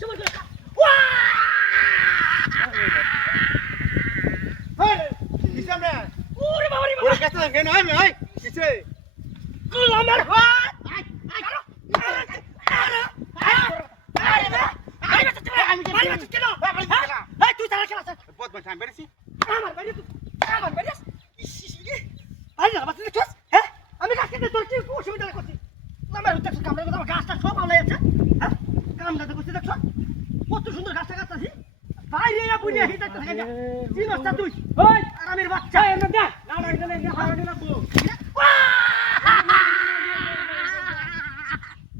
সবাই করে ওয়া হেই কিসে আমরা ওরে বাবা রে ওরে বাবা কাছে কেন আমি আই কিসে কুল আমার হাত আই করো আমি কেন এই তুই তারা খেলা বহুত বড় টাইম বেরিয়েছি আমার বাড়ি তুই আমার বাড়ি আরে না বাচ্চা দেখছস হ্যাঁ আমি গাছ কেটে তোর কি অসুবিধা করছি আমার উত্তর কামড়ে আমার গাছটা সব আলাই আছে হ্যাঁ কামড়াতে করছি দেখছ কত সুন্দর গাছটা কাটতাছি বাইরে না বুঝে হিটা থাকে না চিনস তুই ওই আরামের বাচ্চা এনে দে না না এনে দে হাওড়ি না তো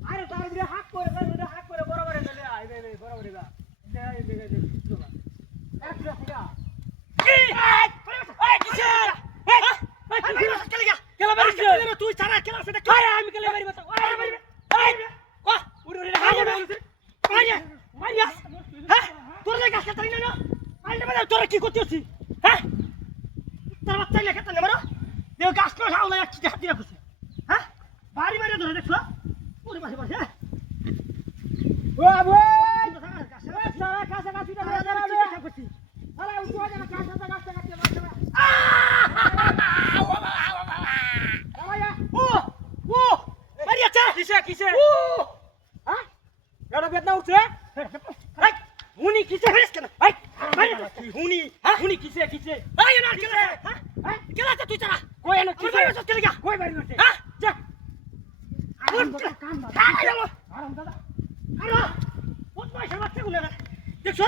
আরে তার বিয়ে হাক করে বরাবর এনে আই রে বরাবর দে এই বেগে দে চলা একটা থেকে তুই সারা খেলা সেটা আমি খেলে বাড়ি বাতা তোর লেগে গাছ কাটাই না তোরা কি করতেছিস হ্যাঁ তোর বাচ্চা লেখা তো নেবার দেখ গাছ না সামনে এক চিঠি হাত দিয়ে রাখছে হ্যাঁ বাড়ি বাড়ি ধরে দেখছো ওরে পাশে পাশে ও আবু সারা কাছে কাছে দাঁড়া করছি আরে উঠো যা কাছে কাছে কিসে হ্যাঁ এটা বেদনা উঠছে হুনি কিসে হইছ কেন হুনি হ্যাঁ হুনি কিসে এই না কিসে হ্যাঁ কেলাতে তুই চালা কই না কিসে চলে গা কই বাড়ি উঠছে হ্যাঁ যা কাম আরাম দাদা আরে কত পয়সা লাগছে গুলো না দেখছ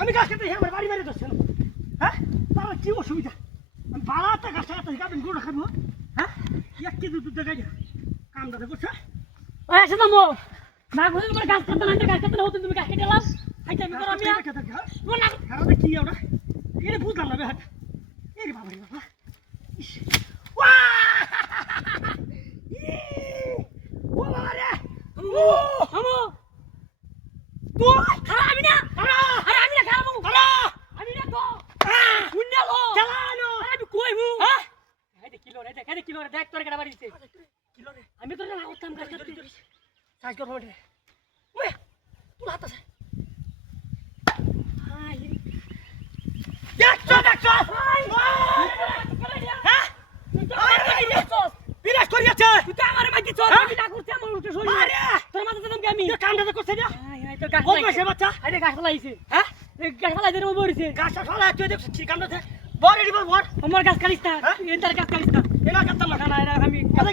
আমি গাছ কেটে আমার বাড়ি বাড়ি যাচ্ছি হ্যাঁ তাহলে কি অসুবিধা আমি বাড়াতে গাছ কাটতে গাবেন গুলো খাবো হ্যাঁ এক কেজি দুধ দেখাই কাম দাদা করছে ওই আসে তো মো না বলে তোমার গাছ কাটতে না গাছ কাটতে হতো তুমি গাছ কেটে লাভ খাইতে আমি করো আমি ও না খারাপ কি ওটা এটা বুঝলাম না বেহাট এই বাবা রে বাবা ওয়া ও বাবা রে ও আমো তুই খারা আমি না আরে আমি না খারাপ আরে আমি না তো শুননা লো চালানো আমি কইবু হ্যাঁ এই কিলো রে দেখ তোর কেডা বাড়ি দিছে কিলো রে আমি তো না করতাম গাছ কাটতে সাইজ কর বড়ে ওই তুই হাত আছে হাই দেখছো হ্যাঁ বিরাজ করিয়াছে তুই তো আমার মাইতি চল আমি না করতে আমার উঠে সই আরে তোর মাথা তুমি আমি তুই কামটা করছিস না হাই হাই তো গাছ কত পয়সা বাচ্চা আরে গাছ লাগাইছে হ্যাঁ এই গাছ লাগাইছে রে মরিছে গাছটা ফলা তুই দেখছিস কামটা বড় রে বড় আমার গাছ কাটিস না হ্যাঁ? এন্টার গাছ কাটিস না এনা কাটতাম না না না আমি কাটে